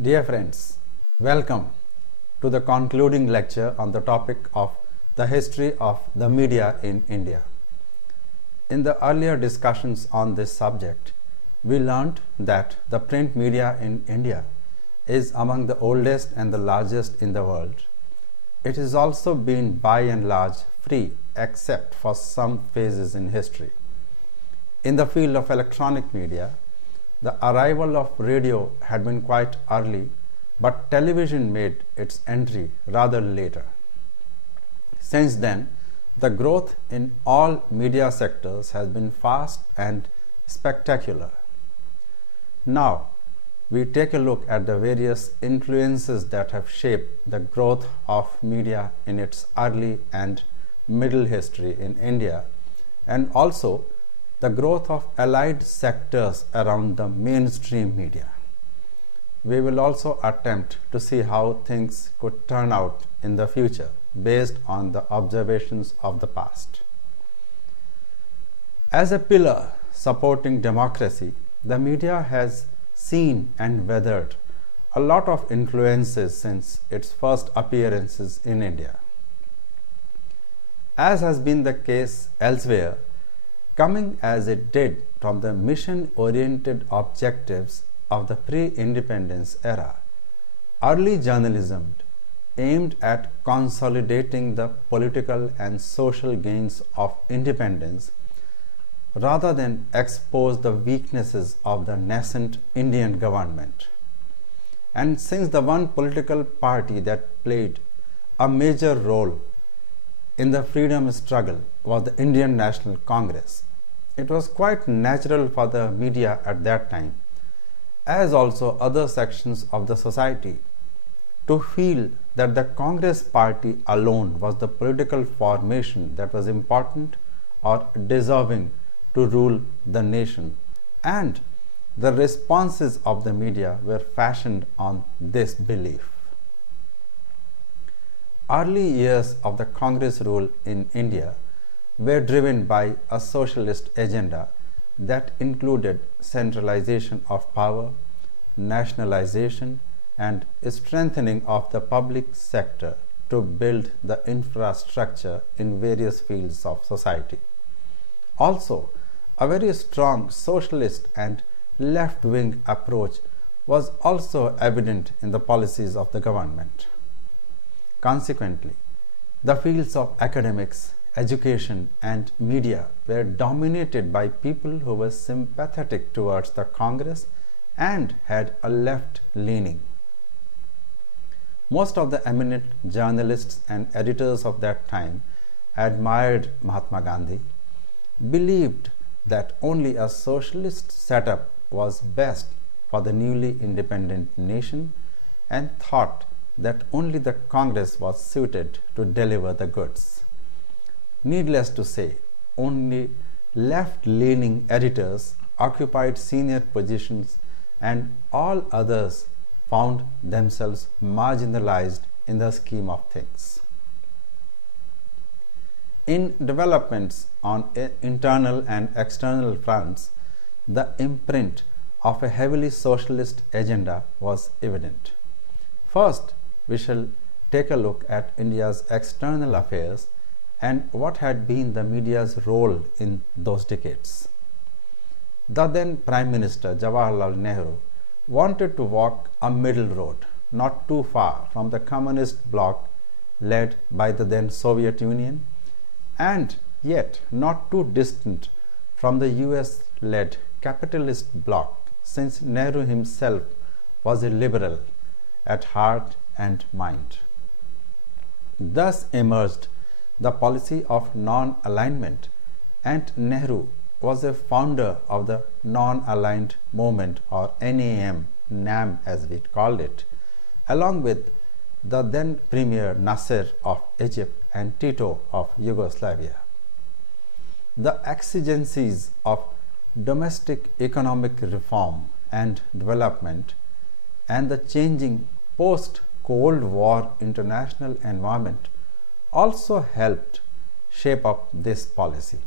Dear friends, welcome to the concluding lecture on the topic of the history of the media in India. In the earlier discussions on this subject, we learnt that the print media in India is among the oldest and the largest in the world. It has also been by and large free except for some phases in history. In the field of electronic media, the arrival of radio had been quite early, but television made its entry rather later. Since then, the growth in all media sectors has been fast and spectacular. Now, we take a look at the various influences that have shaped the growth of media in its early and middle history in India, and also the growth of allied sectors around the mainstream media. We will also attempt to see how things could turn out in the future based on the observations of the past. As a pillar supporting democracy, the media has seen and weathered a lot of influences since its first appearances in India. As has been the case elsewhere, coming as it did from the mission-oriented objectives of the pre-independence era, early journalism aimed at consolidating the political and social gains of independence rather than expose the weaknesses of the nascent Indian government. And since the one political party that played a major role in the freedom struggle was the Indian National Congress, it was quite natural for the media at that time, as also other sections of the society, to feel that the Congress party alone was the political formation that was important or deserving to rule the nation, and the responses of the media were fashioned on this belief. Early years of the Congress rule in India were driven by a socialist agenda that included centralization of power, nationalization, and strengthening of the public sector to build the infrastructure in various fields of society. Also, a very strong socialist and left-wing approach was also evident in the policies of the government. Consequently, the fields of academics, education, and media were dominated by people who were sympathetic towards the Congress and had a left leaning. Most of the eminent journalists and editors of that time admired Mahatma Gandhi, believed that only a socialist setup was best for the newly independent nation, and thought that only the Congress was suited to deliver the goods. Needless to say, only left-leaning editors occupied senior positions and all others found themselves marginalized in the scheme of things. In developments on internal and external fronts, the imprint of a heavily socialist agenda was evident. First, we shall take a look at India's external affairs and what had been the media's role in those decades. The then Prime Minister Jawaharlal Nehru wanted to walk a middle road, not too far from the communist bloc led by the then Soviet Union, and yet not too distant from the US-led capitalist bloc, since Nehru himself was a liberal at heart and mind. Thus emerged the policy of non-alignment, and Nehru was a founder of the non-aligned movement, or NAM as we called it, along with the then Premier Nasser of Egypt and Tito of Yugoslavia. The exigencies of domestic economic reform and development and the changing post-Cold War international environment also helped shape up this policy.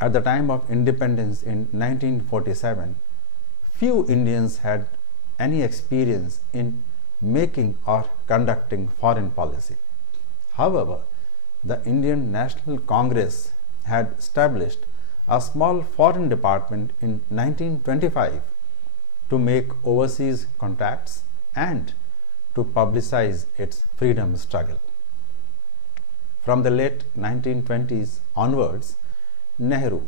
At the time of independence in 1947, few Indians had any experience in making or conducting foreign policy. However, the Indian National Congress had established a small foreign department in 1925 to make overseas contacts and to publicize its freedom struggle. From the late 1920s onwards, Nehru,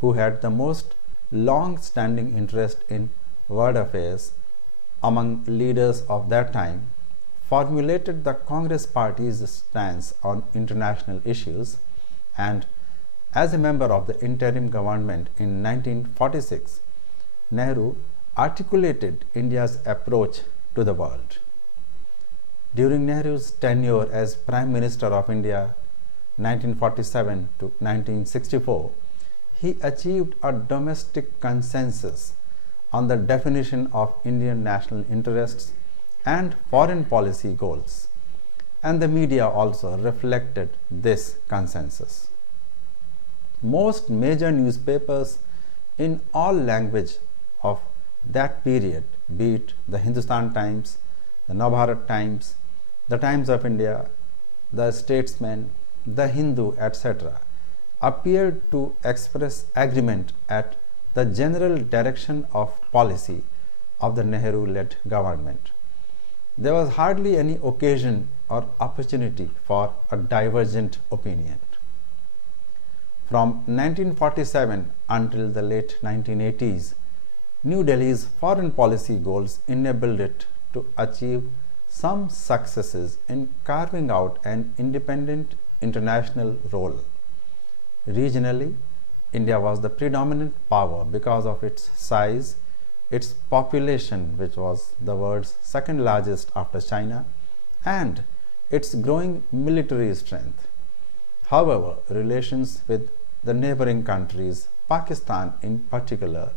who had the most long-standing interest in world affairs among leaders of that time, formulated the Congress Party's stance on international issues, and as a member of the interim government in 1946, Nehru articulated India's approach to the world. During Nehru's tenure as Prime Minister of India 1947 to 1964, he achieved a domestic consensus on the definition of Indian national interests and foreign policy goals, and the media also reflected this consensus. Most major newspapers in all language of that period, be it the Hindustan Times, the Navbharat Times, the Times of India, the Statesman, the Hindu, etc., appeared to express agreement at the general direction of policy of the Nehru-led government. There was hardly any occasion or opportunity for a divergent opinion. From 1947 until the late 1980s, New Delhi's foreign policy goals enabled it to achieve some successes in carving out an independent international role. Regionally, India was the predominant power because of its size, its population, which was the world's second largest after China, and its growing military strength. However, relations with the neighboring countries, Pakistan in particular,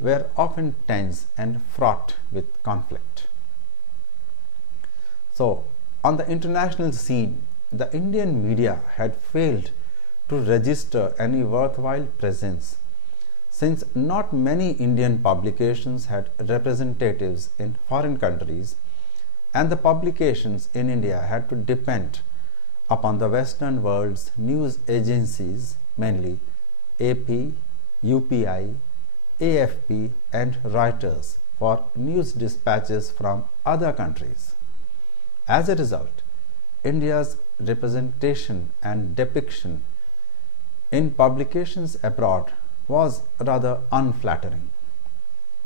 were often tense and fraught with conflict. So, on the international scene, the Indian media had failed to register any worthwhile presence, since not many Indian publications had representatives in foreign countries, and the publications in India had to depend upon the Western world's news agencies, mainly AP, UPI, AFP, and Reuters, for news dispatches from other countries. As a result, India's representation and depiction in publications abroad was rather unflattering.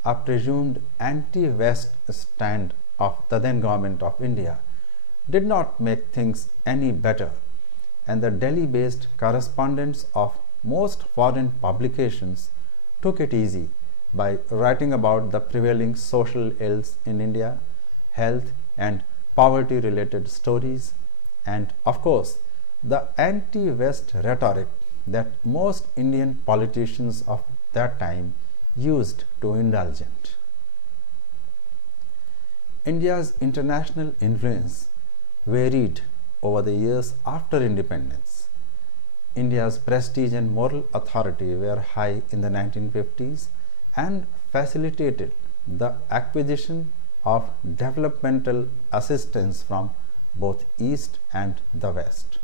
A presumed anti-West stand of the then government of India did not make things any better, and the Delhi-based correspondents of most foreign publications took it easy by writing about the prevailing social ills in India, health and poverty-related stories, and of course, the anti-West rhetoric that most Indian politicians of that time used to indulge in. India's international influence varied over the years after independence. India's prestige and moral authority were high in the 1950s and facilitated the acquisition of developmental assistance from both East and the West.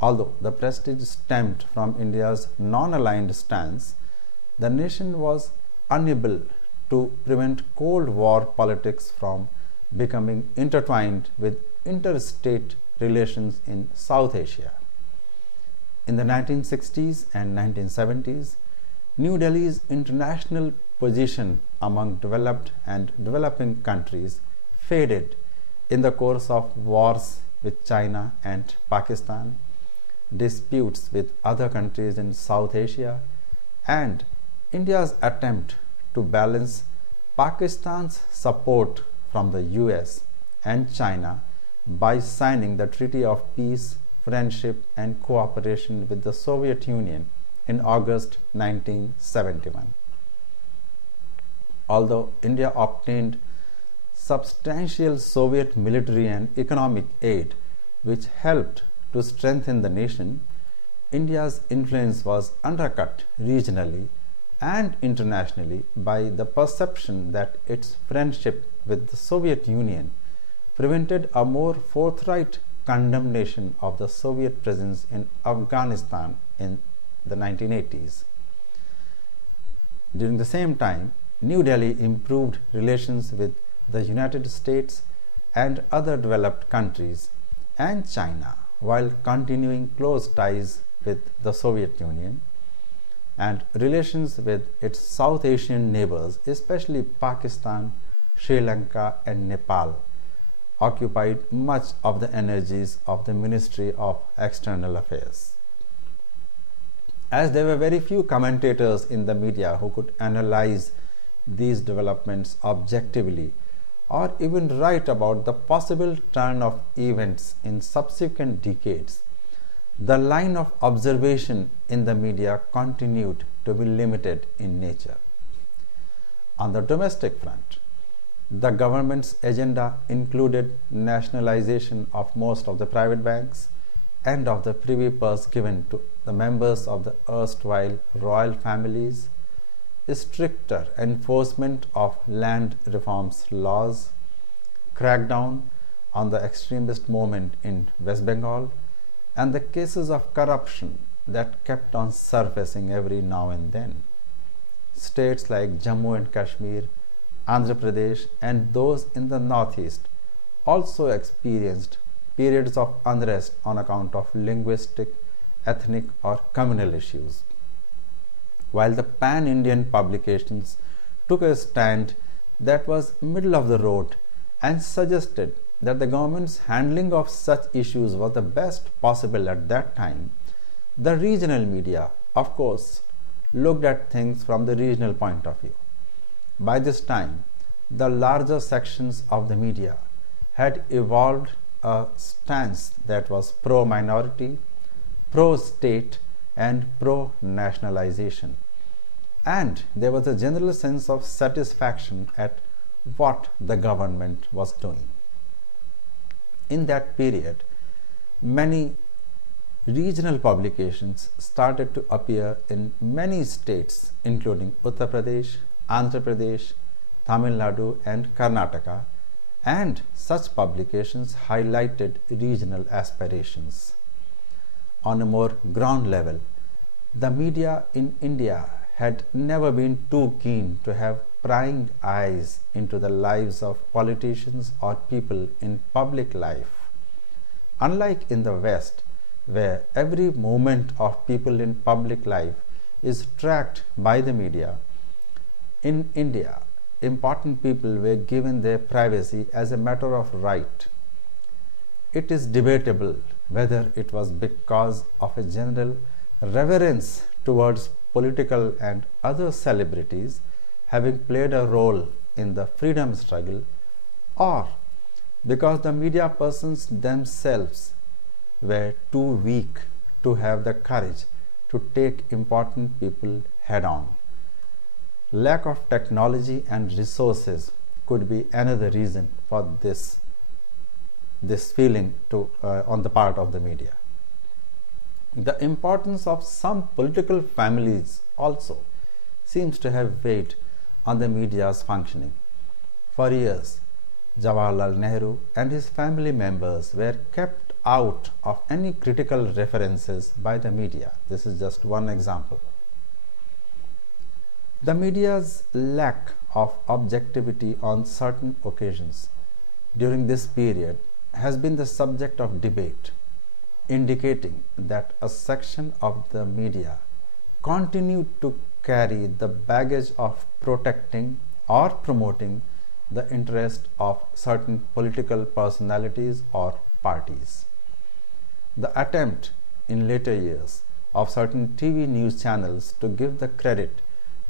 Although the prestige stemmed from India's non-aligned stance, the nation was unable to prevent Cold War politics from becoming intertwined with interstate relations in South Asia. In the 1960s and 1970s, New Delhi's international position among developed and developing countries faded in the course of wars with China and Pakistan, disputes with other countries in South Asia, and India's attempt to balance Pakistan's support from the US and China by signing the Treaty of Peace, Friendship and Cooperation with the Soviet Union in August 1971. Although India obtained substantial Soviet military and economic aid which helped to strengthen the nation, India's influence was undercut regionally and internationally by the perception that its friendship with the Soviet Union prevented a more forthright condemnation of the Soviet presence in Afghanistan in the 1980s. During the same time, New Delhi improved relations with the United States and other developed countries and China while continuing close ties with the Soviet Union, and relations with its South Asian neighbors, especially Pakistan, Sri Lanka, and Nepal, occupied much of the energies of the Ministry of External Affairs. As there were very few commentators in the media who could analyze these developments objectively or even write about the possible turn of events in subsequent decades, the line of observation in the media continued to be limited in nature. On the domestic front, the government's agenda included nationalization of most of the private banks and of the privy purse given to the members of the erstwhile royal families, stricter enforcement of land reforms laws, crackdown on the extremist movement in West Bengal, and the cases of corruption that kept on surfacing every now and then. States like Jammu and Kashmir, Andhra Pradesh, and those in the northeast also experienced periods of unrest on account of linguistic, ethnic, or communal issues. While the pan-Indian publications took a stand that was middle of the road and suggested that the government's handling of such issues was the best possible at that time, the regional media, of course, looked at things from the regional point of view. By this time, the larger sections of the media had evolved a stance that was pro-minority, pro-state, and pro-nationalization. And there was a general sense of satisfaction at what the government was doing. In that period, many regional publications started to appear in many states, including Uttar Pradesh, Andhra Pradesh, Tamil Nadu, and Karnataka, and such publications highlighted regional aspirations. On a more ground level, the media in India had never been too keen to have prying eyes into the lives of politicians or people in public life. Unlike in the West, where every movement of people in public life is tracked by the media, in India, important people were given their privacy as a matter of right. It is debatable whether it was because of a general reverence towards political and other celebrities having played a role in the freedom struggle, or because the media persons themselves were too weak to have the courage to take important people head on. Lack of technology and resources could be another reason for this feeling on the part of the media. The importance of some political families also seems to have weighed on the media's functioning. For years, Jawaharlal Nehru and his family members were kept out of any critical references by the media. This is just one example. The media's lack of objectivity on certain occasions during this period has been the subject of debate, indicating that a section of the media continued to carry the baggage of protecting or promoting the interest of certain political personalities or parties. The attempt in later years of certain TV news channels to give the credit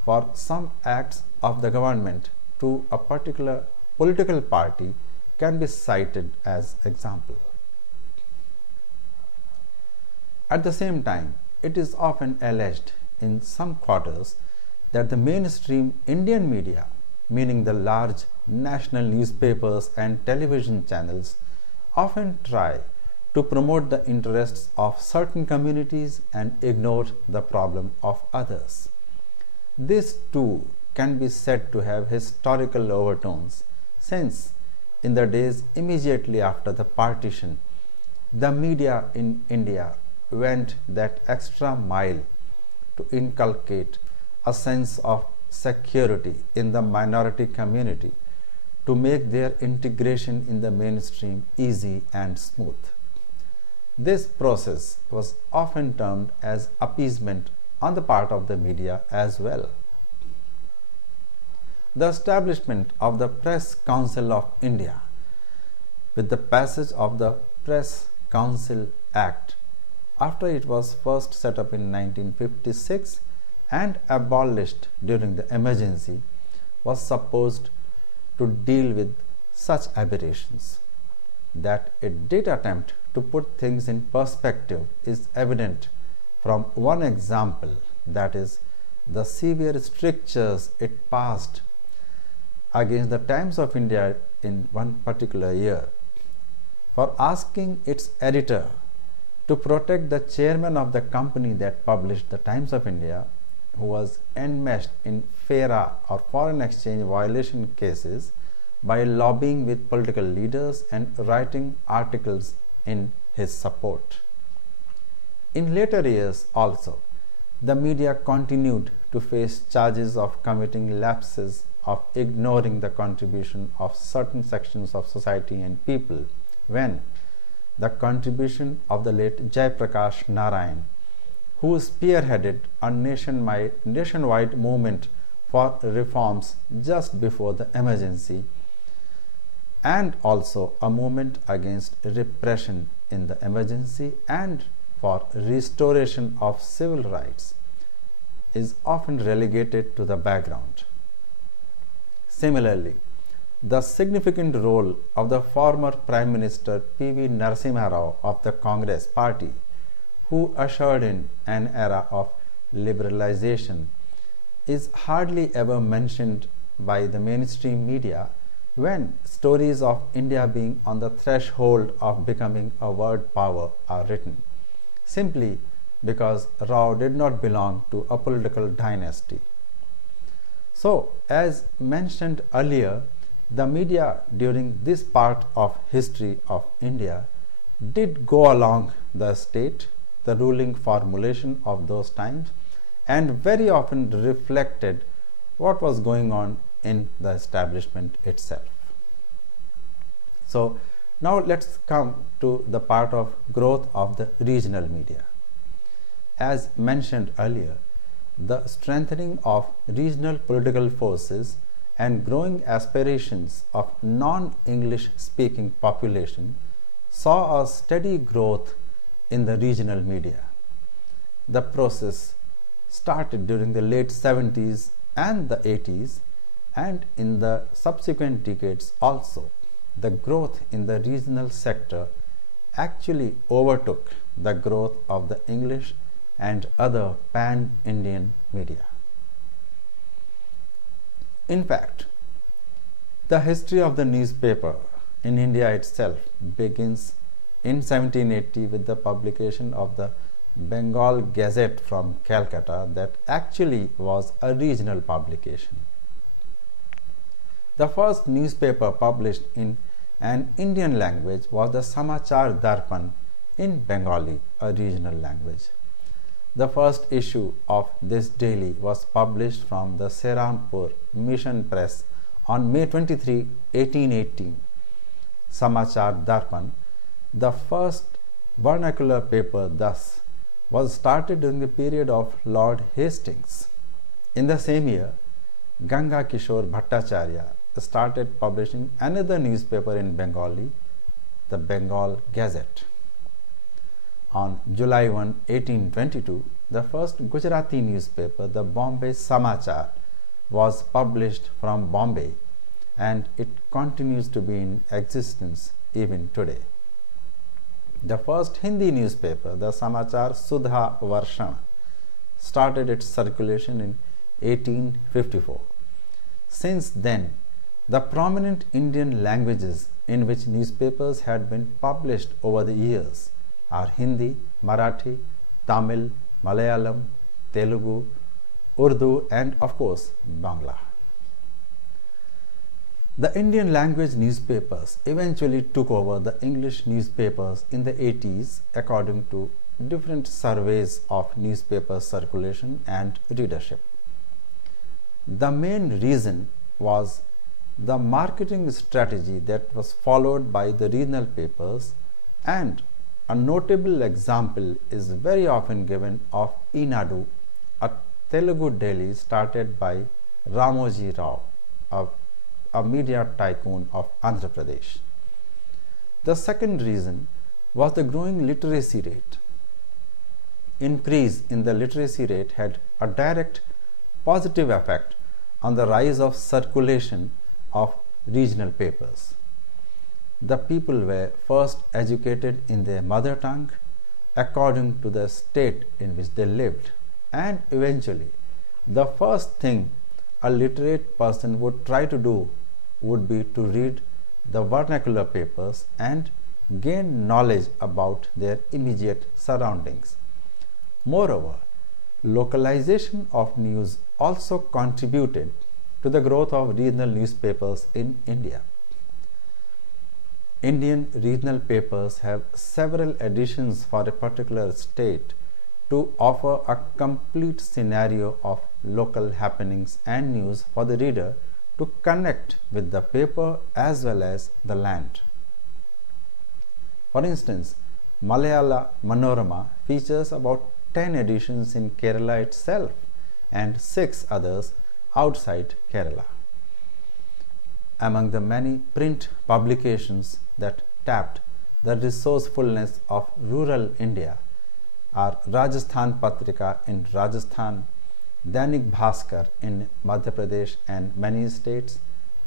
for some acts of the government to a particular political party can be cited as example. At the same time, it is often alleged in some quarters that the mainstream Indian media, meaning the large national newspapers and television channels, often try to promote the interests of certain communities and ignore the problem of others. This too can be said to have historical overtones, since in the days immediately after the partition, the media in India went that extra mile to inculcate a sense of security in the minority community to make their integration in the mainstream easy and smooth. This process was often termed as appeasement on the part of the media as well. The establishment of the Press Council of India with the passage of the Press Council Act after it was first set up in 1956 and abolished during the emergency was supposed to deal with such aberrations. That it did attempt to put things in perspective is evident from one example, that is, the severe strictures it passed against the Times of India in one particular year for asking its editor to protect the chairman of the company that published the Times of India, who was enmeshed in FERA or foreign exchange violation cases, by lobbying with political leaders and writing articles in his support. In later years also, the media continued to face charges of committing lapses, of ignoring the contribution of certain sections of society and people, when the contribution of the late Jayaprakash Narayan, who spearheaded a nationwide movement for reforms just before the emergency, and also a movement against repression in the emergency and for restoration of civil rights, is often relegated to the background. Similarly, the significant role of the former Prime Minister P.V. Narasimha Rao of the Congress Party, who ushered in an era of liberalization, is hardly ever mentioned by the mainstream media when stories of India being on the threshold of becoming a world power are written, simply because Rao did not belong to a political dynasty. So, as mentioned earlier, the media during this part of history of India did go along the state, the ruling formulation of those times, and very often reflected what was going on in the establishment itself. So, now let's come to the part of growth of the regional media. As mentioned earlier, the strengthening of regional political forces and growing aspirations of non-English speaking population saw a steady growth in the regional media. The process started during the late 70s and the 80s, and in the subsequent decades also, the growth in the regional sector actually overtook the growth of the English and other pan-Indian media. In fact, the history of the newspaper in India itself begins in 1780 with the publication of the Bengal Gazette from Calcutta, that actually was a regional publication. The first newspaper published in an Indian language was the Samachar Darpan in Bengali, a regional language. The first issue of this daily was published from the Serampur Mission Press on May 23, 1818. Samachar Darpan, the first vernacular paper, thus was started during the period of Lord Hastings. In the same year, Ganga Kishore Bhattacharya started publishing another newspaper in Bengali, the Bengal Gazette. On July 1, 1822, the first Gujarati newspaper, the Bombay Samachar, was published from Bombay, and it continues to be in existence even today. The first Hindi newspaper, the Samachar Sudha Varshan, started its circulation in 1854. Since then, the prominent Indian languages in which newspapers had been published over the years are Hindi, Marathi, Tamil, Malayalam, Telugu, Urdu, and of course Bangla. The Indian language newspapers eventually took over the English newspapers in the 80s according to different surveys of newspaper circulation and readership. The main reason was the marketing strategy that was followed by the regional papers, and a notable example is very often given of Enadu, a Telugu daily started by Ramoji Rao, a media tycoon of Andhra Pradesh. The second reason was the growing literacy rate. Increase in the literacy rate had a direct positive effect on the rise of circulation of regional papers. The people were first educated in their mother tongue according to the state in which they lived, and eventually the first thing a literate person would try to do would be to read the vernacular papers and gain knowledge about their immediate surroundings. Moreover, localization of news also contributed to the growth of regional newspapers in India. Indian regional papers have several editions for a particular state to offer a complete scenario of local happenings and news for the reader to connect with the paper as well as the land. For instance, Malayala Manorama features about 10 editions in Kerala itself and 6 others outside Kerala. Among the many print publications that tapped the resourcefulness of rural India are Rajasthan Patrika in Rajasthan, Dainik Bhaskar in Madhya Pradesh and many states,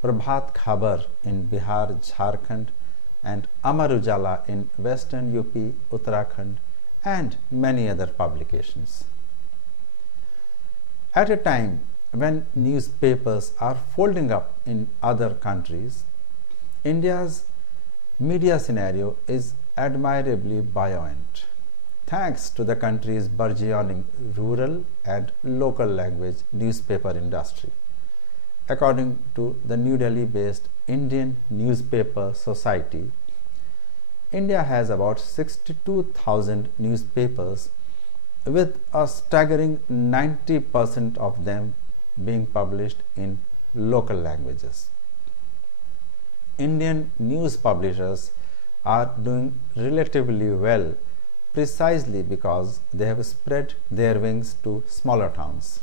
Prabhat Khabar in Bihar, Jharkhand, and Amar Ujala in Western UP, Uttarakhand, and many other publications. At a time when newspapers are folding up in other countries, India's media scenario is admirably buoyant, thanks to the country's burgeoning rural and local language newspaper industry. According to the New Delhi-based Indian Newspaper Society, India has about 62,000 newspapers, with a staggering 90% of them being published in local languages. Indian news publishers are doing relatively well precisely because they have spread their wings to smaller towns.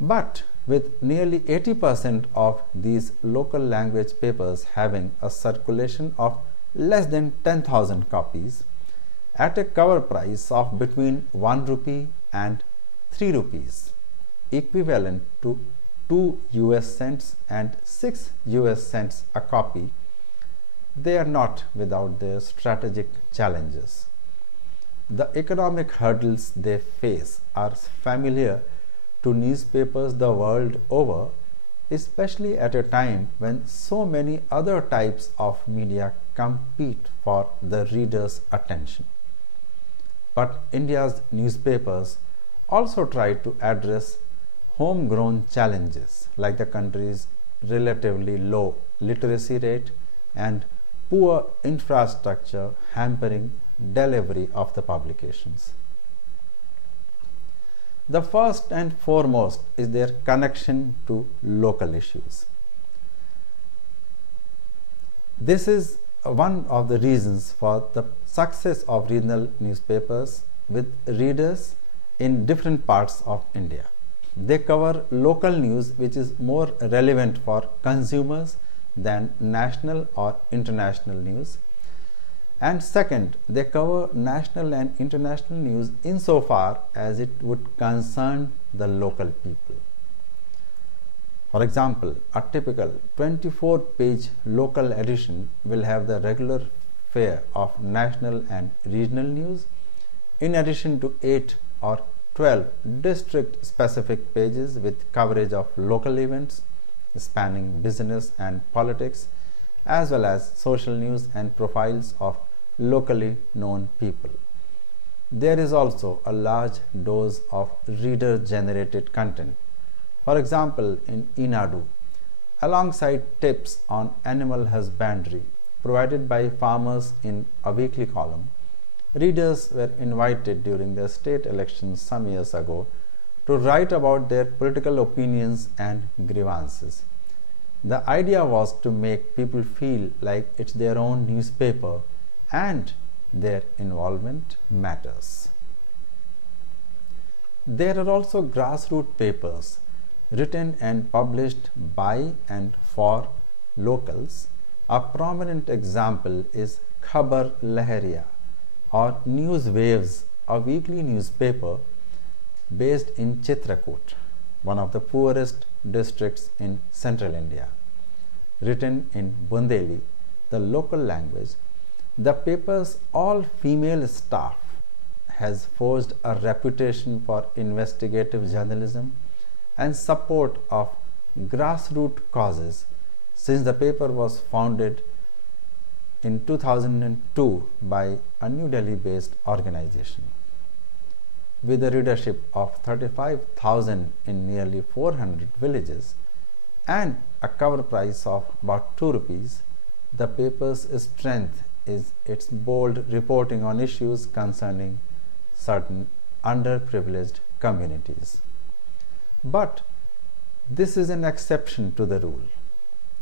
But with nearly 80% of these local language papers having a circulation of less than 10,000 copies at a cover price of between 1 rupee and 3 rupees, equivalent to 2 US cents and 6 US cents a copy, they are not without their strategic challenges. The economic hurdles they face are familiar to newspapers the world over, especially at a time when so many other types of media compete for the reader's attention. But India's newspapers also try to address homegrown challenges like the country's relatively low literacy rate and poor infrastructure hampering delivery of the publications. The first and foremost is their connection to local issues. This is one of the reasons for the success of regional newspapers with readers in different parts of India. They cover local news which is more relevant for consumers than national or international news. And second, they cover national and international news insofar as it would concern the local people. For example, a typical 24-page local edition will have the regular fare of national and regional news, in addition to 8 or 12 district-specific pages with coverage of local events spanning business and politics, as well as social news and profiles of locally known people. There is also a large dose of reader-generated content. For example, in Inadu, alongside tips on animal husbandry provided by farmers in a weekly column, readers were invited during the state elections some years ago to write about their political opinions and grievances. The idea was to make people feel like it's their own newspaper and their involvement matters. There are also grassroots papers written and published by and for locals. A prominent example is Khabar Lahariya or News Waves, a weekly newspaper based in Chitrakoot, one of the poorest districts in central India. Written in Bundeli, the local language, the paper's all-female staff has forged a reputation for investigative journalism and support of grassroots causes since the paper was founded in 2002 by a New Delhi-based organization. With a readership of 35,000 in nearly 400 villages and a cover price of about 2 rupees, the paper's strength is its bold reporting on issues concerning certain underprivileged communities. But this is an exception to the rule.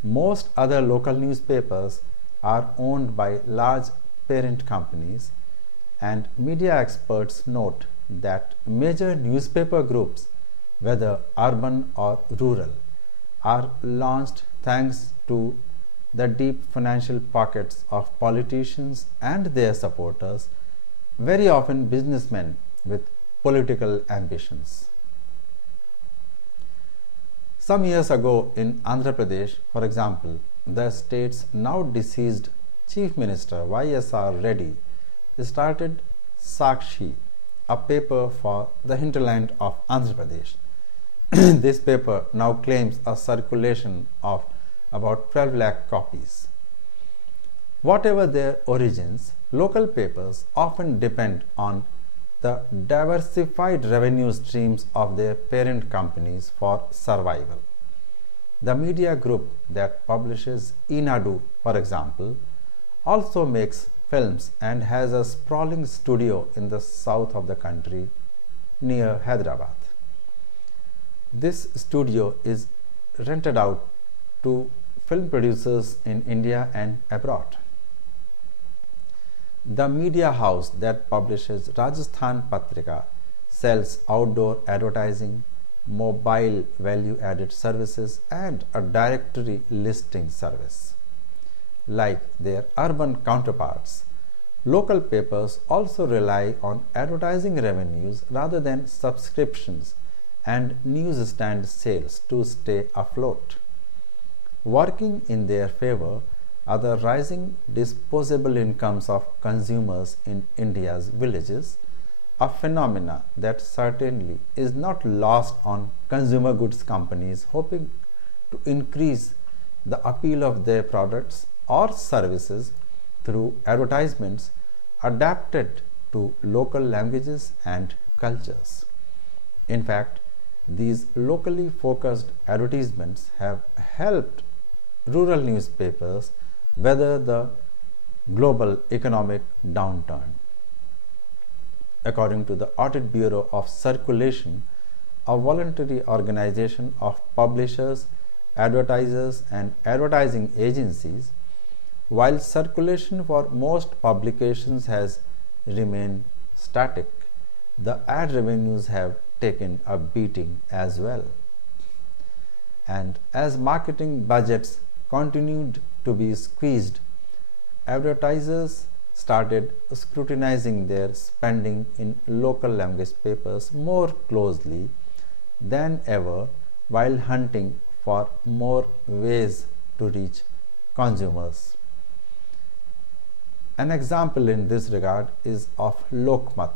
Most other local newspapers are owned by large parent companies, and media experts note that major newspaper groups, whether urban or rural, are launched thanks to the deep financial pockets of politicians and their supporters, very often businessmen with political ambitions. Some years ago in Andhra Pradesh, for example, the state's now deceased Chief Minister Y.S.R. Reddy started Sakshi, a paper for the hinterland of Andhra Pradesh. This paper now claims a circulation of about 12 lakh copies. Whatever their origins, local papers often depend on the diversified revenue streams of their parent companies for survival. The media group that publishes Inadu, for example, also makes films and has a sprawling studio in the south of the country near Hyderabad. This studio is rented out to film producers in India and abroad. The media house that publishes Rajasthan Patrika sells outdoor advertising, mobile value-added services, and a directory listing service. Like their urban counterparts, local papers also rely on advertising revenues rather than subscriptions and newsstand sales to stay afloat. Working in their favor are the rising disposable incomes of consumers in India's villages, a phenomena that certainly is not lost on consumer goods companies hoping to increase the appeal of their products or services through advertisements adapted to local languages and cultures. In fact, these locally focused advertisements have helped rural newspapers weather the global economic downturn. According to the Audit Bureau of Circulation, a voluntary organization of publishers, advertisers, and advertising agencies, while circulation for most publications has remained static, the ad revenues have taken a beating as well. And as marketing budgets continued to be squeezed, advertisers started scrutinizing their spending in local language papers more closely than ever while hunting for more ways to reach consumers. An example in this regard is of Lokmat,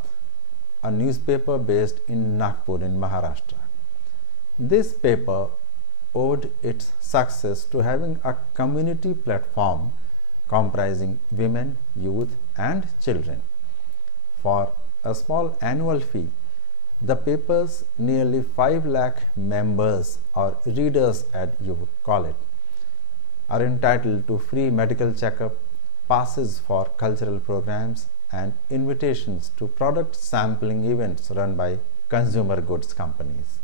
a newspaper based in Nagpur in Maharashtra. This paper owed its success to having a community platform comprising women, youth, and children. For a small annual fee, the paper's nearly 5 lakh members or readers, as you would call it, are entitled to free medical checkup, passes for cultural programs, and invitations to product sampling events run by consumer goods companies.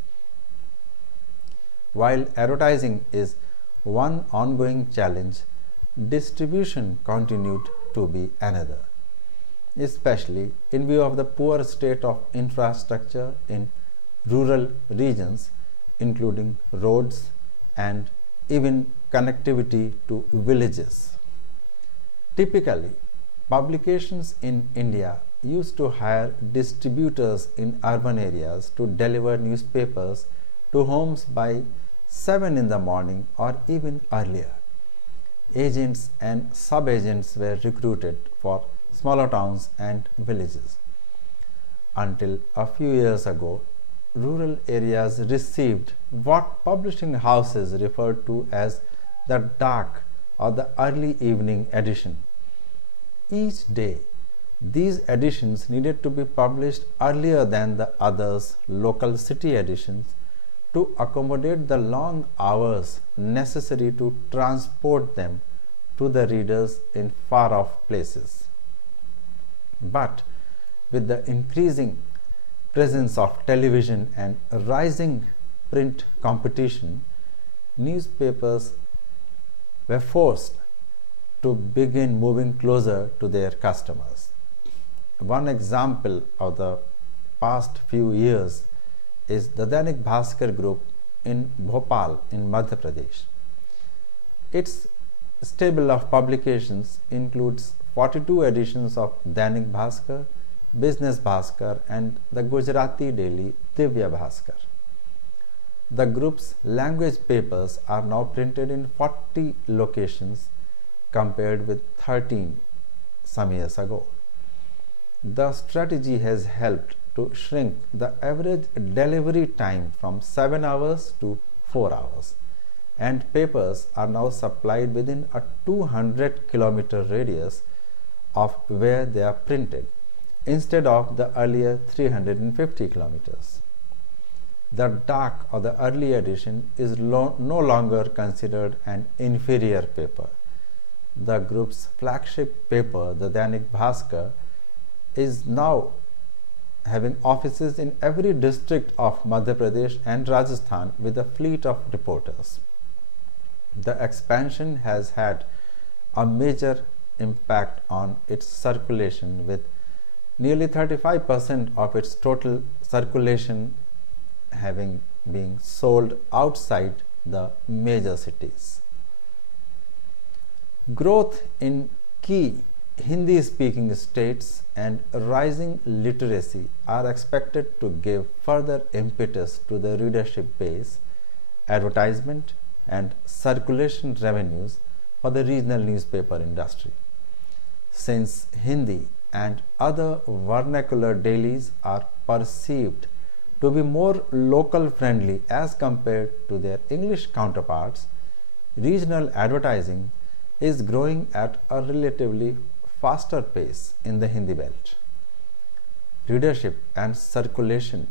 While advertising is one ongoing challenge, distribution continued to be another, especially in view of the poor state of infrastructure in rural regions, including roads and even connectivity to villages. Typically, publications in India used to hire distributors in urban areas to deliver newspapers to homes by 7 in the morning or even earlier. Agents and sub-agents were recruited for smaller towns and villages. Until a few years ago, rural areas received what publishing houses referred to as the dark or the early evening edition. Each day, these editions needed to be published earlier than the others' local city editions to accommodate the long hours necessary to transport them to the readers in far-off places. But with the increasing presence of television and rising print competition, newspapers were forced to begin moving closer to their customers. One example of the past few years is the Dainik Bhaskar Group in Bhopal in Madhya Pradesh. Its stable of publications includes 42 editions of Dainik Bhaskar, Business Bhaskar, and the Gujarati daily Divya Bhaskar. The group's language papers are now printed in 40 locations compared with 13 some years ago. The strategy has helped to shrink the average delivery time from 7 hours to 4 hours, and papers are now supplied within a 200-kilometer radius of where they are printed instead of the earlier 350 kilometers. The dark or the early edition is no longer considered an inferior paper. The group's flagship paper, the Dainik Bhaskar, is now having offices in every district of Madhya Pradesh and Rajasthan with a fleet of reporters. The expansion has had a major impact on its circulation, with nearly 35% of its total circulation having been sold outside the major cities. Growth in key Hindi-speaking states and rising literacy are expected to give further impetus to the readership base, advertisement, and circulation revenues for the regional newspaper industry. Since Hindi and other vernacular dailies are perceived to be more local friendly as compared to their English counterparts, regional advertising is growing at a relatively faster pace in the Hindi belt. Readership and circulation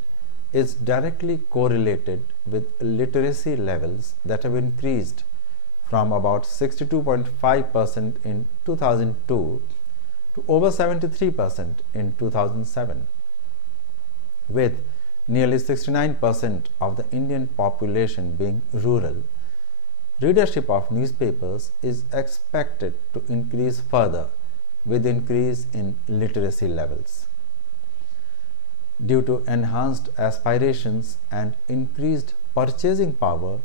is directly correlated with literacy levels that have increased from about 62.5% in 2002 to over 73% in 2007. With nearly 69% of the Indian population being rural, readership of newspapers is expected to increase further with increase in literacy levels. Due to enhanced aspirations and increased purchasing power,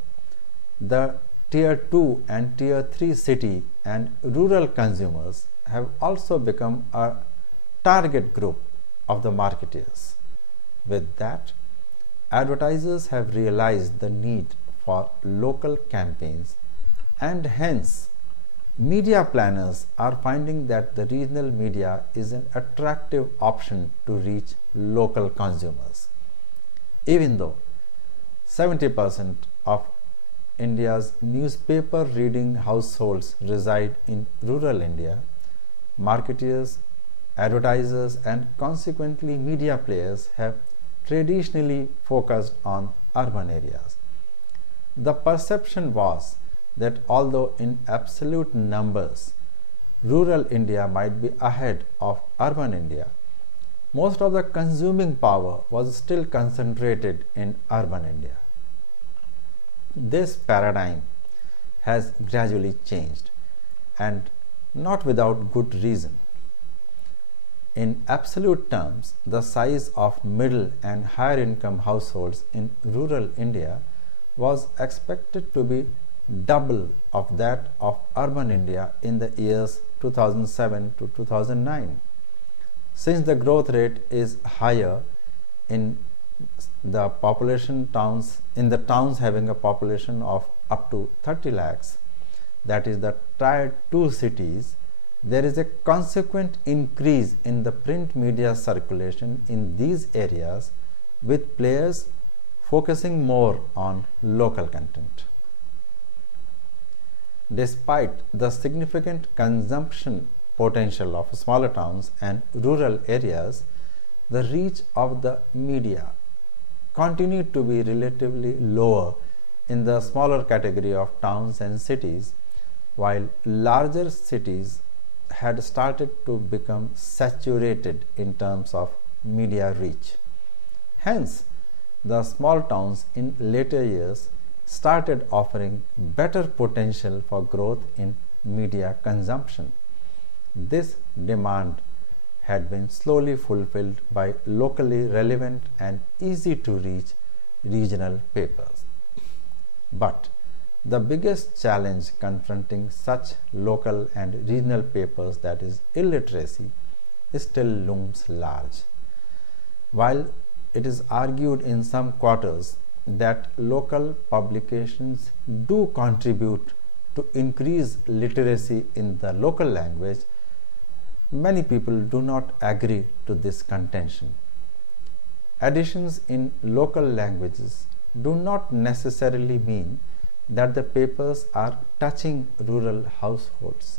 the Tier 2 and Tier 3 city and rural consumers have also become a target group of the marketeers. With that, advertisers have realized the need for local campaigns, and hence media planners are finding that the regional media is an attractive option to reach local consumers. Even though 70% of India's newspaper reading households reside in rural India, marketeers advertisers and consequently media players have traditionally focused on urban areas. The perception was that although in absolute numbers rural India might be ahead of urban India, most of the consuming power was still concentrated in urban India. This paradigm has gradually changed, and not without good reason. In absolute terms, the size of middle and higher income households in rural India was expected to be double of that of urban India in the years 2007 to 2009. Since the growth rate is higher in the towns having a population of up to 30 lakhs, that is the tier 2 cities, there is a consequent increase in the print media circulation in these areas, with players focusing more on local content. Despite the significant consumption potential of smaller towns and rural areas, the reach of the media continued to be relatively lower in the smaller category of towns and cities, while larger cities had started to become saturated in terms of media reach. Hence, the small towns in later years started offering better potential for growth in media consumption. This demand had been slowly fulfilled by locally relevant and easy to reach regional papers. But the biggest challenge confronting such local and regional papers, that is illiteracy, still looms large. While it is argued in some quarters that local publications do contribute to increase literacy in the local language, many people do not agree to this contention. Editions in local languages do not necessarily mean that the papers are touching rural households.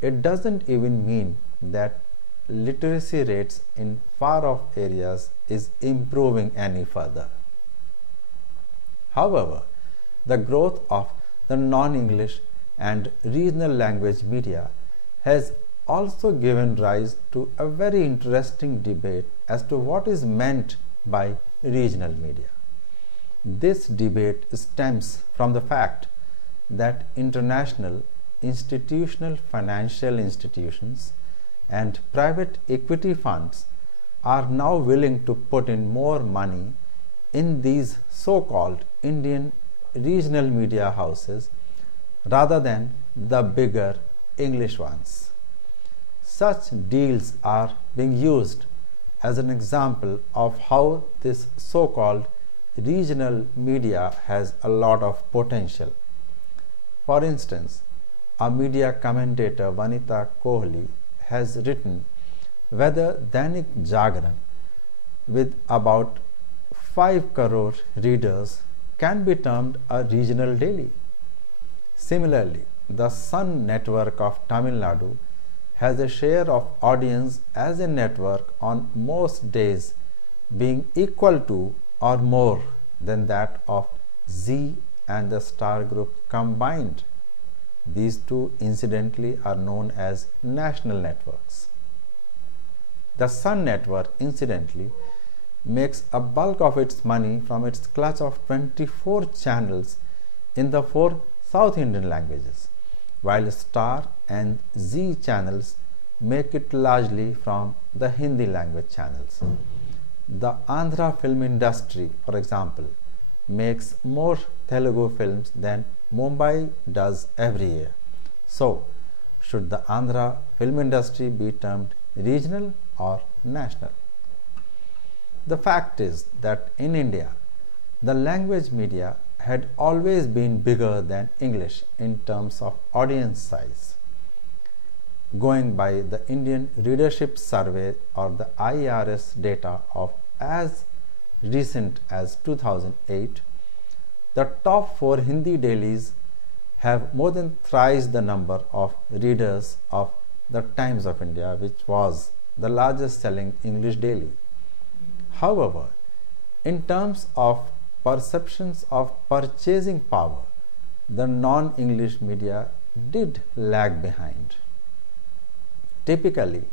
It doesn't even mean that literacy rates in far off areas is improving any further. However, the growth of the non-English and regional language media has also given rise to a very interesting debate as to what is meant by regional media. This debate stems from the fact that international institutional financial institutions and private equity funds are now willing to put in more money in these so-called Indian regional media houses rather than the bigger English ones. Such deals are being used as an example of how this so-called regional media has a lot of potential. For instance, a media commentator, Vanita Kohli, has written whether Dainik Jagran, with about 5 crore readers, can be termed a regional daily. Similarly, the Sun network of Tamil Nadu has a share of audience as a network on most days being equal to or more than that of Zee and the Star Group combined. These two incidentally are known as national networks. The Sun network incidentally makes a bulk of its money from its clutch of 24 channels in the 4 South Indian languages, while Star and Zee channels make it largely from the Hindi language channels. The Andhra film industry, for example, makes more Telugu films than Mumbai does every year. So, should the Andhra film industry be termed regional or national? The fact is that in India, the language media had always been bigger than English in terms of audience size. Going by the Indian Readership Survey or the IRS data of as recent as 2008, the top 4 Hindi dailies have more than thrice the number of readers of the Times of India, which was the largest selling English daily. However, in terms of perceptions of purchasing power, the non-English media did lag behind. Typically,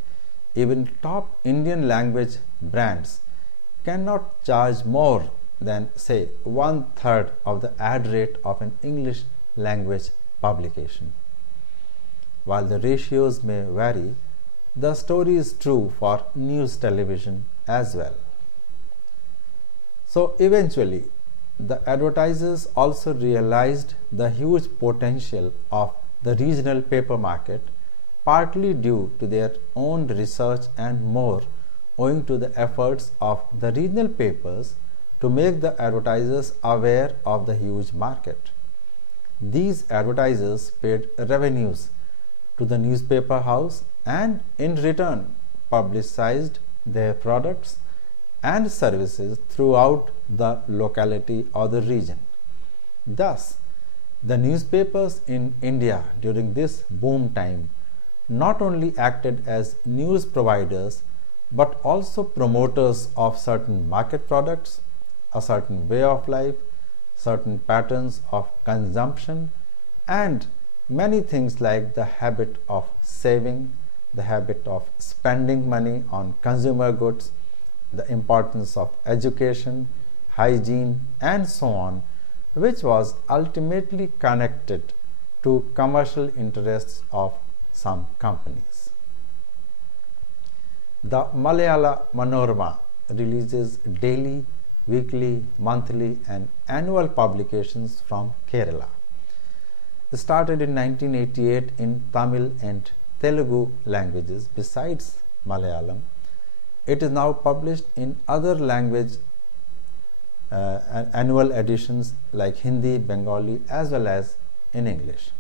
even top Indian language brands cannot charge more than, say, 1/3 of the ad rate of an English language publication. While the ratios may vary, the story is true for news television as well. So eventually, the advertisers also realized the huge potential of the regional paper market, partly due to their own research and more owing to the efforts of the regional papers to make the advertisers aware of the huge market. These advertisers paid revenues to the newspaper house and in return publicized their products and services throughout the locality or the region. Thus, the newspapers in India during this boom time not only acted as news providers but also promoters of certain market products, a certain way of life, certain patterns of consumption, and many things like the habit of saving, the habit of spending money on consumer goods, the importance of education, hygiene, and so on, which was ultimately connected to commercial interests of some companies. The Malayala Manorama releases daily, weekly, monthly, and annual publications from Kerala. It started in 1988 in Tamil and Telugu languages besides Malayalam. It is now published in other language annual editions like Hindi, Bengali, as well as in English.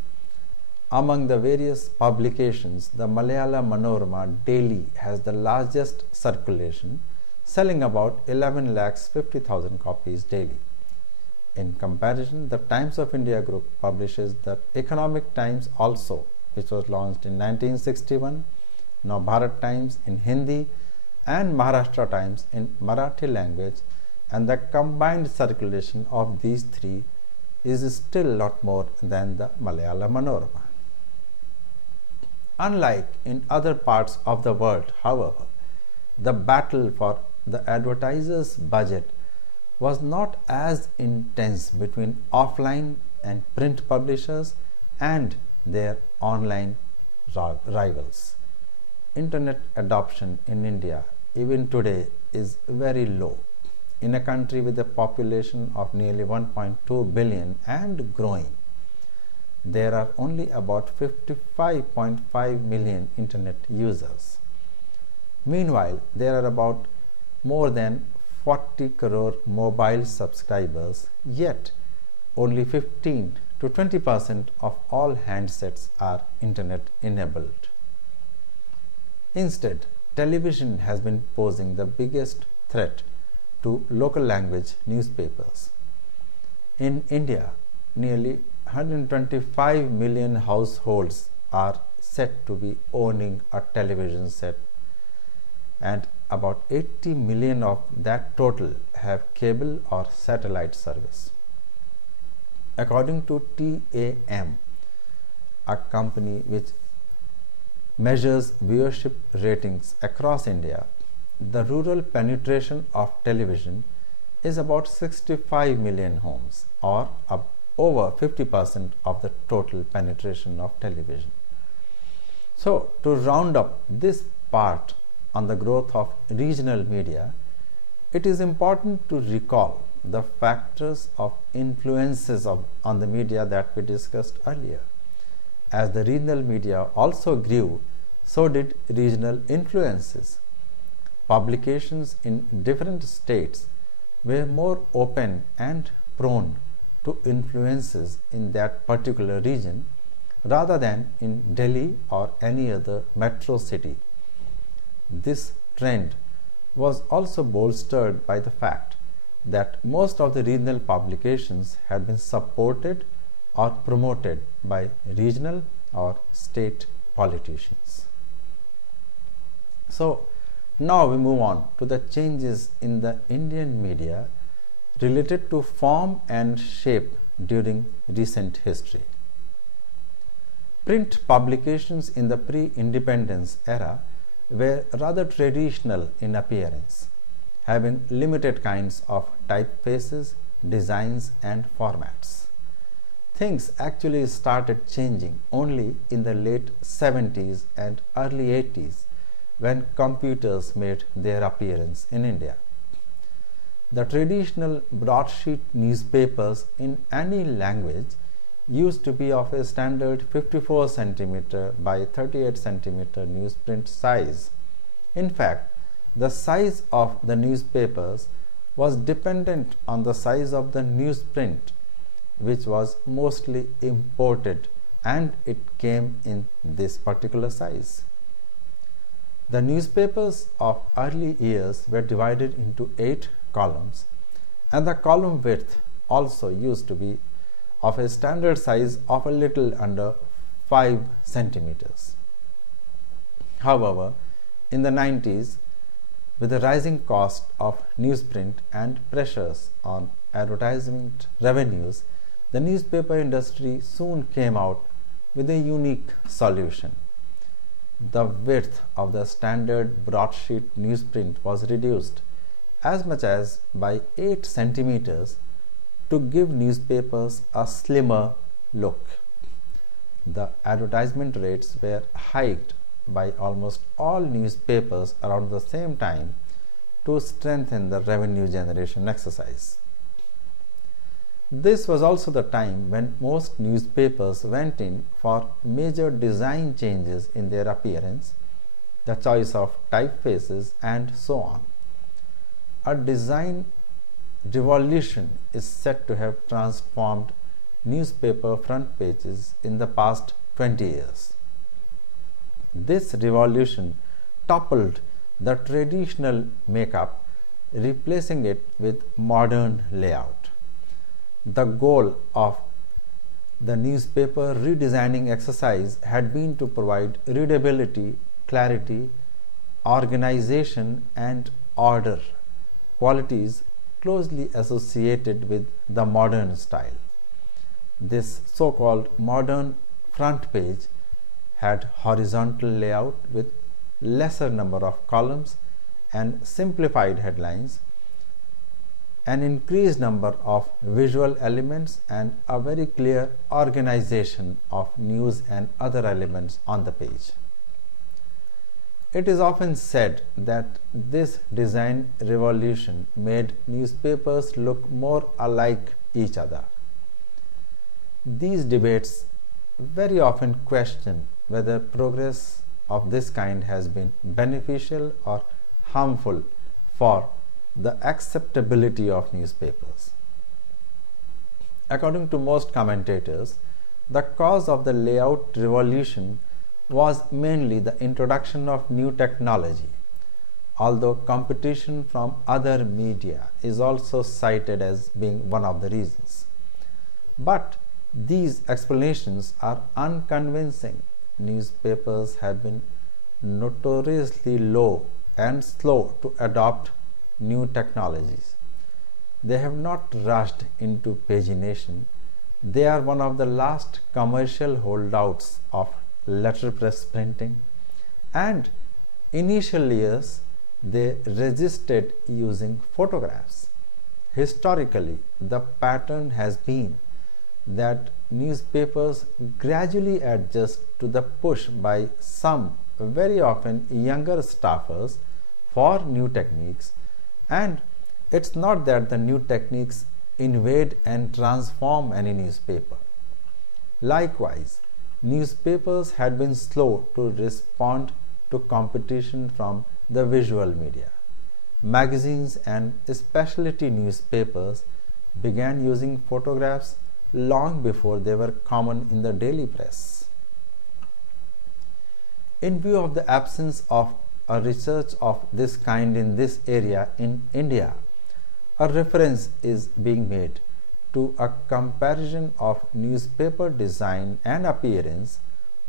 Among the various publications, the Malayala Manorama daily has the largest circulation, selling about 11,50,000 copies daily. In comparison, the Times of India Group publishes the Economic Times also, which was launched in 1961, now Bharat Times in Hindi and Maharashtra Times in Marathi language, and the combined circulation of these three is still a lot more than the Malayala Manorama. Unlike in other parts of the world, however, the battle for the advertisers' budget was not as intense between offline and print publishers and their online rivals. Internet adoption in India even today is very low. In a country with a population of nearly 1.2 billion and growing, there are only about 55.5 million internet users. Meanwhile, there are about more than 40 crore mobile subscribers, yet only 15 to 20% of all handsets are internet enabled. Instead, television has been posing the biggest threat to local language newspapers. In India, nearly 125 million households are said to be owning a television set, and about 80 million of that total have cable or satellite service. According to TAM, a company which measures viewership ratings across India, the rural penetration of television is about 65 million homes, or over 50% of the total penetration of television. So, to round up this part on the growth of regional media, it is important to recall the factors of influences on the media that we discussed earlier. As the regional media also grew, so did regional influences. Publications in different states were more open and prone to influences in that particular region rather than in Delhi or any other metro city. This trend was also bolstered by the fact that most of the regional publications had been supported or promoted by regional or state politicians. So, Now we move on to the changes in the Indian media related to form and shape during recent history. Print publications in the pre-independence era were rather traditional in appearance, having limited kinds of typefaces, designs and formats. Things actually started changing only in the late 70s and early 80s when computers made their appearance in India. The traditional broadsheet newspapers in any language used to be of a standard 54 cm by 38 cm newsprint size. In fact, the size of the newspapers was dependent on the size of the newsprint, which was mostly imported, and it came in this particular size. The newspapers of early years were divided into 8 columns, and the column width also used to be of a standard size of a little under 5 centimeters. However, in the 90s, with the rising cost of newsprint and pressures on advertisement revenues, the newspaper industry soon came out with a unique solution. The width of the standard broadsheet newsprint was reduced as much as by 8 centimeters to give newspapers a slimmer look. The advertisement rates were hiked by almost all newspapers around the same time to strengthen the revenue generation exercise. This was also the time when most newspapers went in for major design changes in their appearance, the choice of typefaces, and so on. A design revolution is said to have transformed newspaper front pages in the past 20 years. This revolution toppled the traditional makeup, replacing it with modern layout. The goal of the newspaper redesigning exercise had been to provide readability, clarity, organization, and order, qualities closely associated with the modern style. This so-called modern front page had horizontal layout with lesser number of columns and simplified headlines, an increased number of visual elements, and a very clear organization of news and other elements on the page. It is often said that this design revolution made newspapers look more alike each other. These debates very often question whether progress of this kind has been beneficial or harmful for the acceptability of newspapers. According to most commentators, the cause of the layout revolution was mainly the introduction of new technology, although competition from other media is also cited as being one of the reasons. But these explanations are unconvincing. Newspapers have been notoriously low and slow to adopt new technologies. They have not rushed into pagination. They are one of the last commercial holdouts of letterpress printing, and initial years they resisted using photographs. Historically, the pattern has been that newspapers gradually adjust to the push by some, very often younger staffers, for new techniques, and it's not that the new techniques invade and transform any newspaper. Likewise, newspapers had been slow to respond to competition from the visual media. Magazines and specialty newspapers began using photographs long before they were common in the daily press. In view of the absence of a research of this kind in this area in India, a reference is being made to a comparison of newspaper design and appearance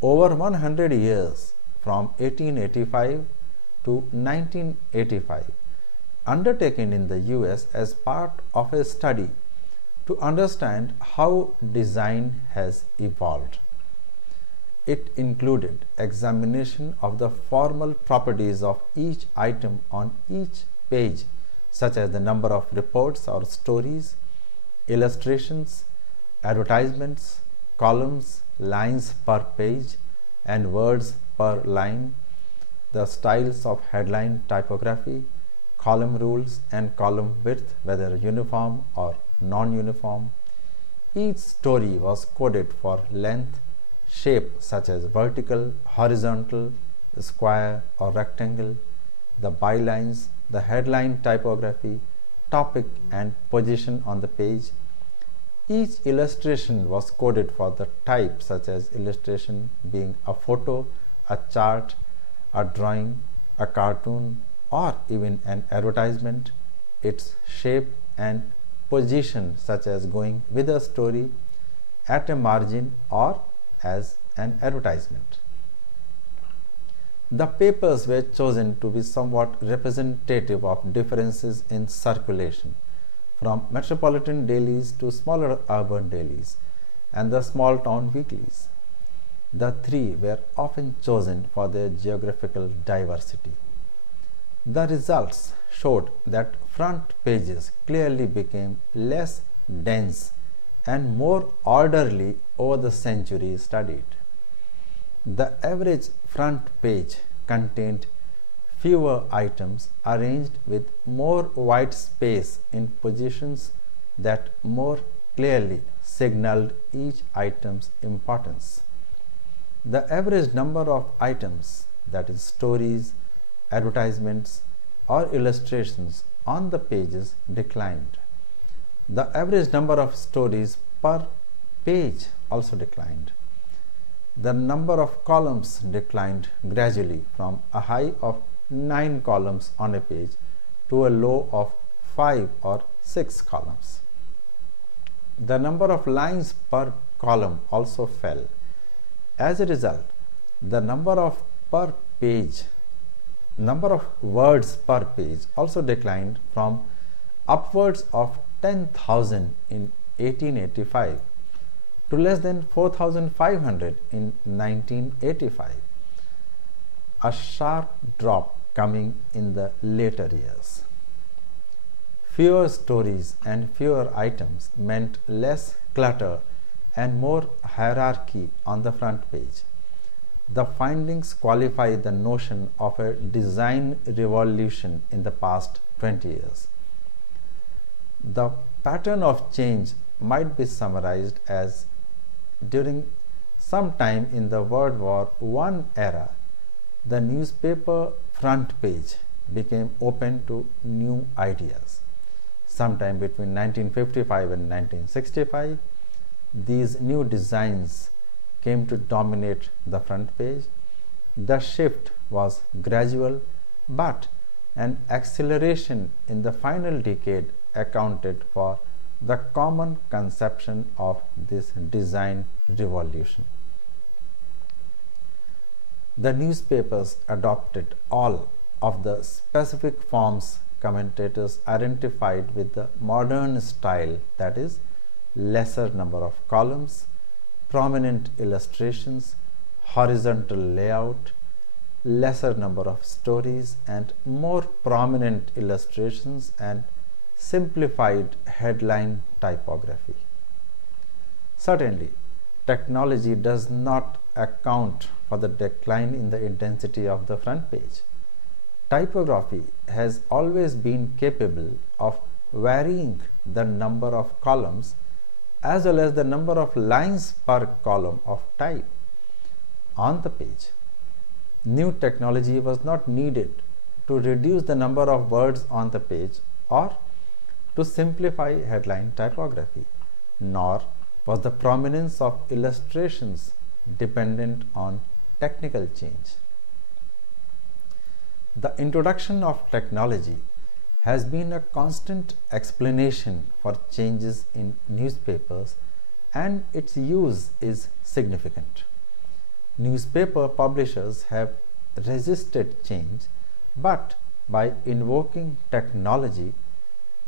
over 100 years from 1885 to 1985, undertaken in the US as part of a study to understand how design has evolved. It included examination of the formal properties of each item on each page, such as the number of reports or stories, illustrations, advertisements, columns, lines per page, and words per line, the styles of headline typography, column rules, and column width, whether uniform or non-uniform. Each story was coded for length, shape such as vertical, horizontal, square, or rectangle, the bylines, the headline typography, topic, and position on the page. Each illustration was coded for the type, such as illustration being a photo, a chart, a drawing, a cartoon, or even an advertisement, its shape and position, such as going with a story, at a margin, or as an advertisement. The papers were chosen to be somewhat representative of differences in circulation, from metropolitan dailies to smaller urban dailies and the small town weeklies. The three were often chosen for their geographical diversity. The results showed that front pages clearly became less dense and more orderly over the centuries studied. The average front page contained fewer items arranged with more white space in positions that more clearly signaled each item's importance. The average number of items, that is, stories, advertisements, or illustrations on the pages declined. The average number of stories per page also declined. The number of columns declined gradually from a high of 9 columns on a page to a low of 5 or 6 columns. The number of lines per column also fell. As a result, the number of words per page also declined from upwards of 10,000 in 1885 to less than 4,500 in 1985, a sharp drop coming in the later years. Fewer stories and fewer items meant less clutter and more hierarchy on the front page. The findings qualify the notion of a design revolution in the past 20 years. The pattern of change might be summarized as during some time in the World War I era, the newspaper front page became open to new ideas. Sometime between 1955 and 1965, these new designs came to dominate the front page. The shift was gradual, but an acceleration in the final decade accounted for the common conception of this design revolution. The newspapers adopted all of the specific forms commentators identified with the modern style, that is, lesser number of columns, prominent illustrations, horizontal layout, lesser number of stories, and more prominent illustrations and simplified headline typography. Certainly, technology does not account for the decline in the intensity of the front page. Typography has always been capable of varying the number of columns as well as the number of lines per column of type on the page. New technology was not needed to reduce the number of words on the page or to simplify headline typography, nor was the prominence of illustrations dependent on technical change. The introduction of technology has been a constant explanation for changes in newspapers, and its use is significant. Newspaper publishers have resisted change But by invoking technology,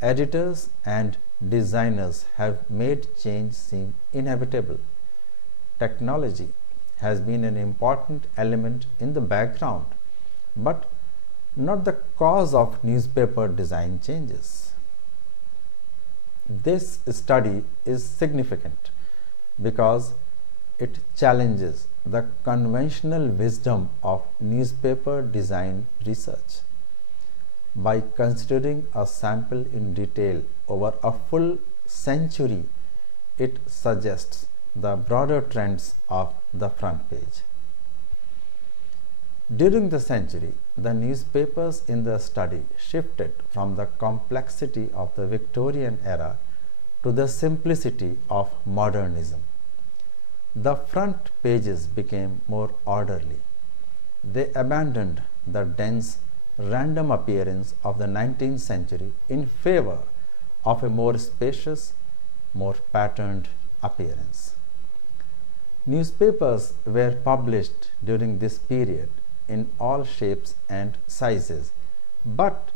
editors and designers have made change seem inevitable. Technology has been an important element in the background, but not the cause of newspaper design changes. This study is significant because it challenges the conventional wisdom of newspaper design research. By considering a sample in detail over a full century, it suggests the broader trends of the front page. During the century, the newspapers in the study shifted from the complexity of the Victorian era to the simplicity of modernism. The front pages became more orderly. They abandoned the dense, random appearance of the 19th century in favor of a more spacious, more patterned appearance. Newspapers were published during this period in all shapes and sizes, but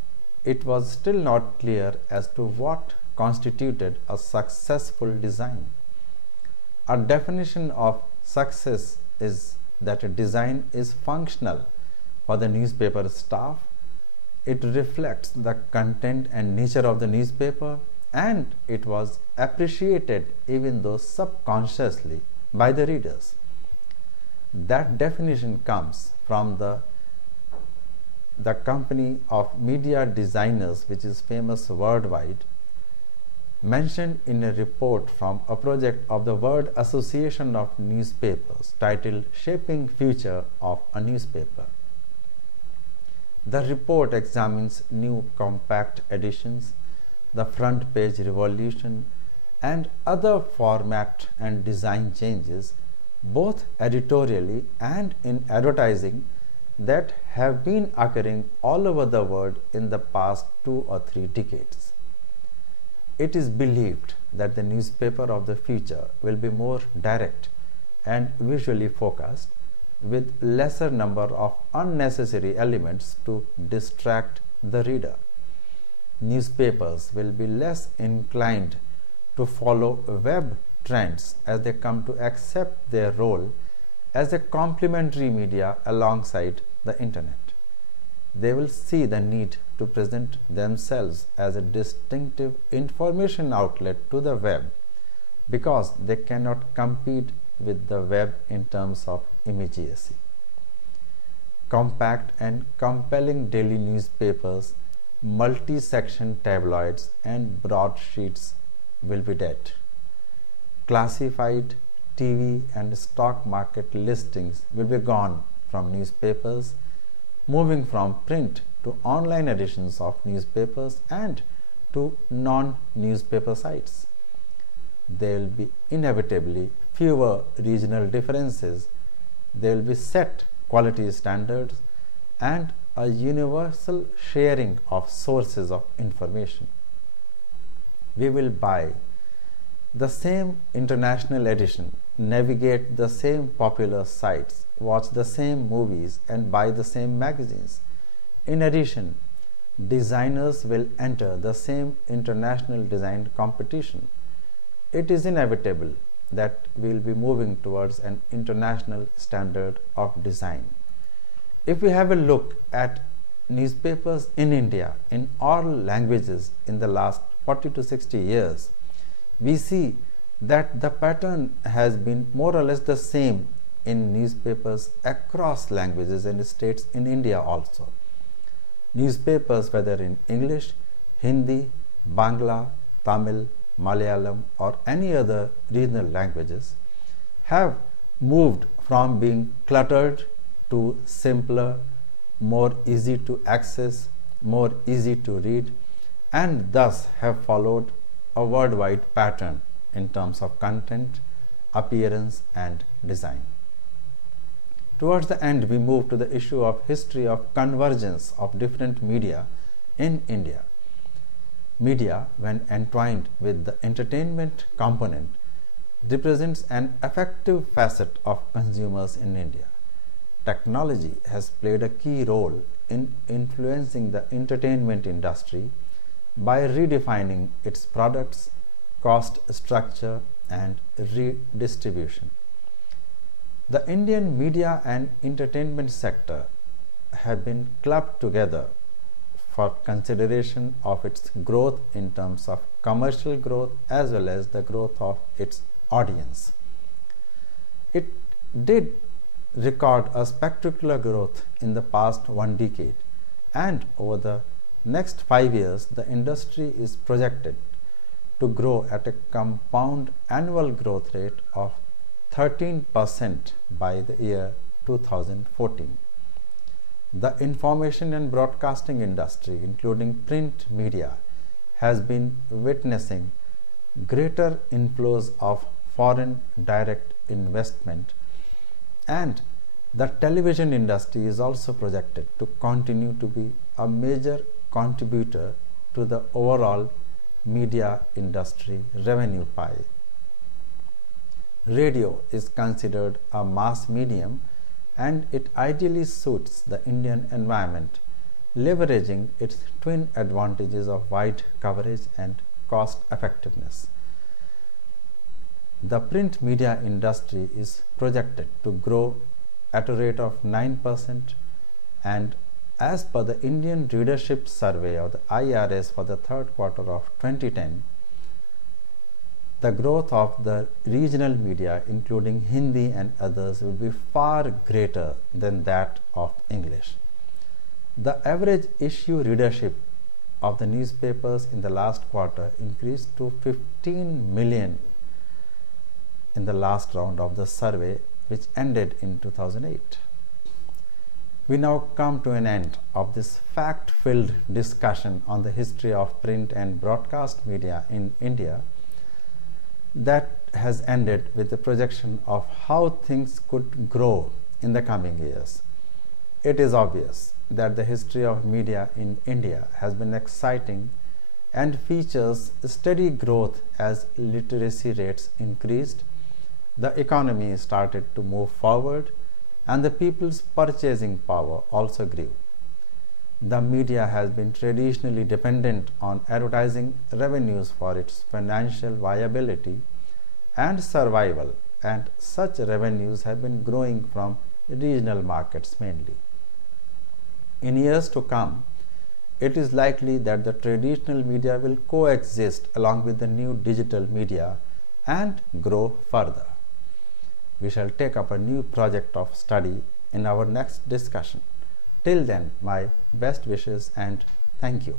it was still not clear as to what constituted a successful design. A definition of success is that a design is functional for the newspaper staff, it reflects the content and nature of the newspaper, and it was appreciated even though subconsciously by the readers. That definition comes from the company of media designers, which is famous worldwide, mentioned in a report from a project of the World Association of Newspapers titled Shaping Future of a Newspaper. The report examines new compact editions, the front page revolution, and other format and design changes, both editorially and in advertising, that have been occurring all over the world in the past 2 or 3 decades. It is believed that the newspaper of the future will be more direct and visually focused, with lesser number of unnecessary elements to distract the reader. Newspapers will be less inclined to follow web trends as they come to accept their role as a complementary media alongside the internet. They will see the need to present themselves as a distinctive information outlet to the web because they cannot compete with the web in terms of immediacy. Compact and compelling daily newspapers, multi-section tabloids, and broadsheets will be dead. Classified TV and stock market listings will be gone from newspapers, moving from print to online editions of newspapers and to non-newspaper sites. There will be inevitably fewer regional differences. There will be set quality standards and a universal sharing of sources of information. We will buy the same international edition, navigate the same popular sites, watch the same movies, and buy the same magazines. In addition, designers will enter the same international design competition. It is inevitable that we will be moving towards an international standard of design. If we have a look at newspapers in India in all languages in the last 40 to 60 years, we see that the pattern has been more or less the same in newspapers across languages and states in India also. Newspapers, whether in English, Hindi, Bangla, Tamil, Malayalam, or any other regional languages, have moved from being cluttered to simpler, more easy to access, more easy to read, and thus have followed a worldwide pattern in terms of content, appearance, and design. Towards the end, we move to the issue of history of convergence of different media in India. Media, when entwined with the entertainment component, represents an effective facet of consumers in India. Technology has played a key role in influencing the entertainment industry by redefining its products, cost structure, and redistribution. The Indian media and entertainment sector have been clubbed together for consideration of its growth in terms of commercial growth as well as the growth of its audience. It did record a spectacular growth in the past 1 decade, and over the next 5 years, the industry is projected to grow at a compound annual growth rate of 13% by the year 2014. The information and broadcasting industry, including print media, has been witnessing greater inflows of foreign direct investment, and the television industry is also projected to continue to be a major contributor to the overall media industry revenue pie. Radio is considered a mass medium, and it ideally suits the Indian environment, leveraging its twin advantages of wide coverage and cost effectiveness. The print media industry is projected to grow at a rate of 9%, and as per the Indian Readership Survey of the IRS for the third quarter of 2010, the growth of the regional media, including Hindi and others, will be far greater than that of English. The average issue readership of the newspapers in the last quarter increased to 15 million in the last round of the survey, which ended in 2008. We now come to an end of this fact-filled discussion on the history of print and broadcast media in India that has ended with the projection of how things could grow in the coming years. It is obvious that the history of media in India has been exciting and features steady growth as literacy rates increased, the economy started to move forward, and the people's purchasing power also grew. The media has been traditionally dependent on advertising revenues for its financial viability and survival, and such revenues have been growing from regional markets mainly. In years to come, it is likely that the traditional media will coexist along with the new digital media and grow further. We shall take up a new project of study in our next discussion. Till then, my best wishes and thank you.